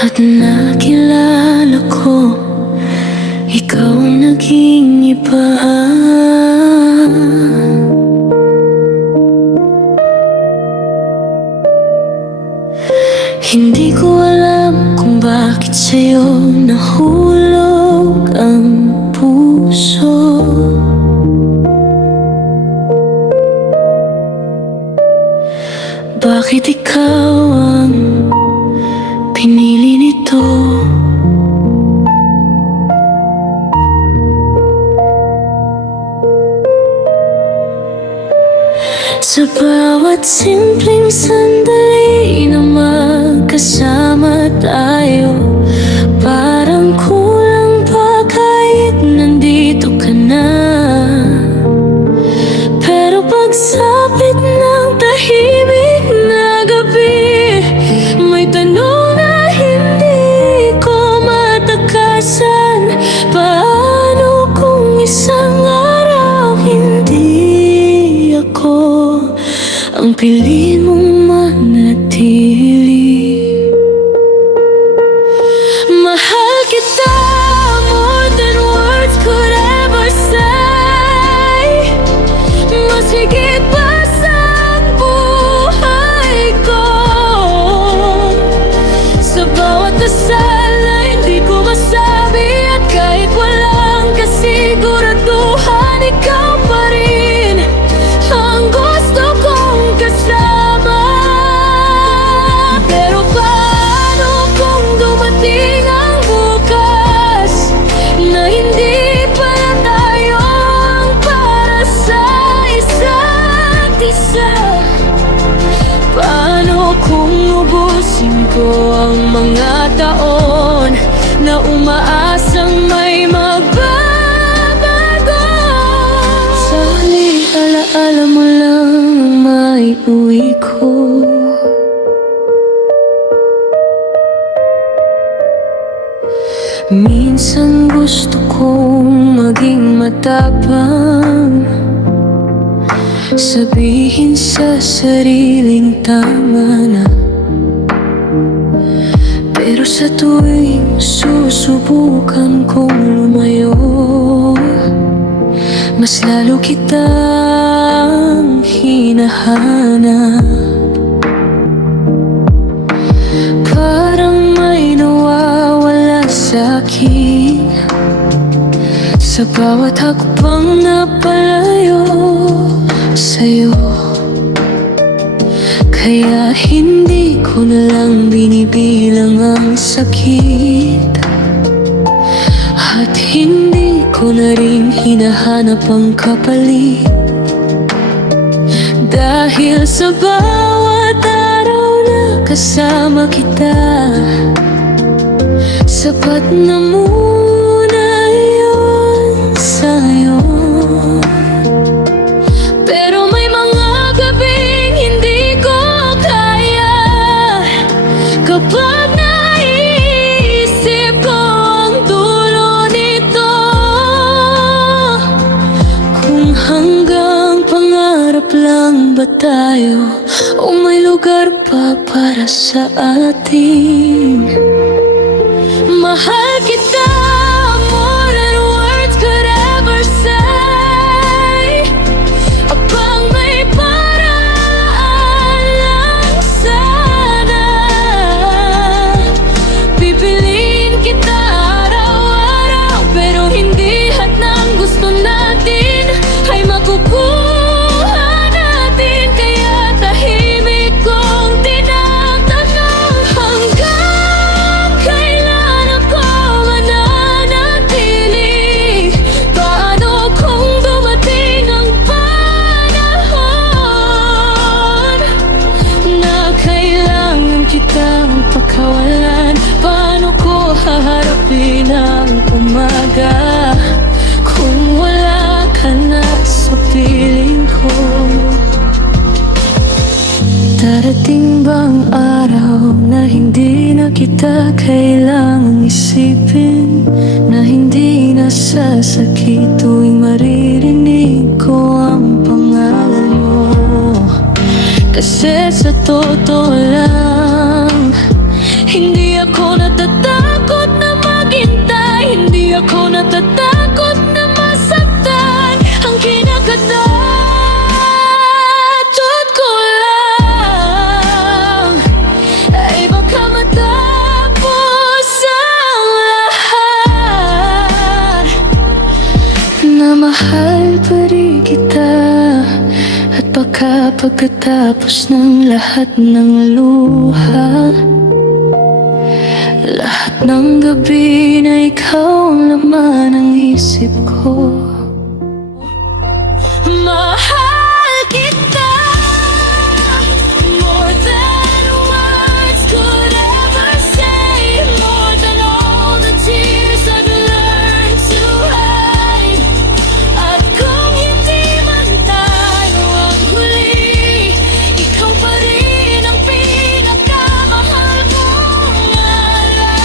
At nakilala ko, ikaw ang naging iba. Hindi ko alam kung bakit sa'yo nahulog ang puso. Bakit ikaw ang pinili nito? Sa bawat simpleng sandali na magkasama tayo, parang kulang pa kahit nandito ka na. Pero pagsapit ng tahimik na gabi, may tanong na hindi ko matakasan. Paano kung isang araw hindi ako ang piliin mong manatili? Mahal kita more than words could ever say. Mas higit pa sa buhay ko. Sa bawat dasal na hindi ko masabi, at kahit walang kasiguraduhan, ikaw pa rin ang gusto kong kasama. Pero paano kung dumating ang bukas na hindi pala tayo ang para sa isa't isa? Paano kung ubusin ko ang mga taon na umaasang may magbabago? Sa huli, alaala mo lang ang maiuwi ko. Minsan gusto kong maging matapang, sabihin sa sariling tama na. Pero sa tuwing susubukan kong lumayo, mas lalo kitang hinahanap. Parang may nawawala sa'kin sa bawat hakbang na palayo sa'yo. Kaya hindi ko na lang binibilang ang sakit, at hindi ko na rin hinahanap ang kapalit. Dahil sa bawat araw na kasama kita, sapat na muna yun sa'yo. Pero may mga gabing hindi ko kaya kapag naisip ko ang dulo nito. Kung hanggang pangarap lang ba tayo, o may lugar pa para sa atin? Mahal kita more than words could ever say. Abang may paraan lang sana, pipiliin kita araw-araw. Pero hindi lahat ng gusto natin ay makukuha natin. Kaya tahimik kong tinatanong, hanggang kailan ako mananatili? Paano kung dumating ang panahon na kailangan kitang pakawalan? Paano ko haharapin ang umaga kung wala ka na sa piling ko? Darating bang araw na hindi na kita kailangang isipin, na hindi nasasakit tuwing maririnig ko ang pangalan mo? Kasi sa totoo lang, Hindi ako natatakot na maghintay, hindi ako natatakot na masaktan. Ang kinakatakot ko lang ay baka matapos ang lahat. Na mahal pa rin kita, at baka pagkatapos ng lahat ng luha, lahat ng gabi na ikaw ang laman ng isip ko. Mahal kita more than words could ever say, more than all the tears I've learned to hide. At kung hindi man tayo ang huli, ikaw pa rin ang pinakamahal kong alala.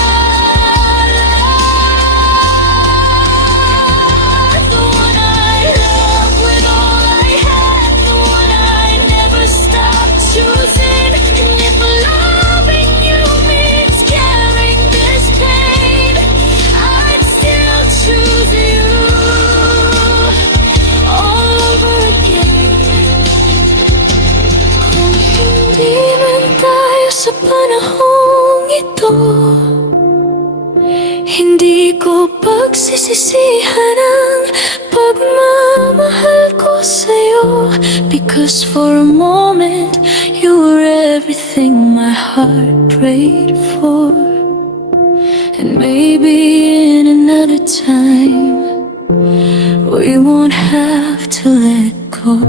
The one I love with all I had, the one I never stopped choosing. And if loving you means carrying this pain, I'd still choose you all over again. Kung hindi man tayo sa panahong ito, hindi ko pagsisisihan ang pagmamahal ko sa'yo. Because for a moment, you were everything my heart prayed for. And maybe in another time, we won't have to let go.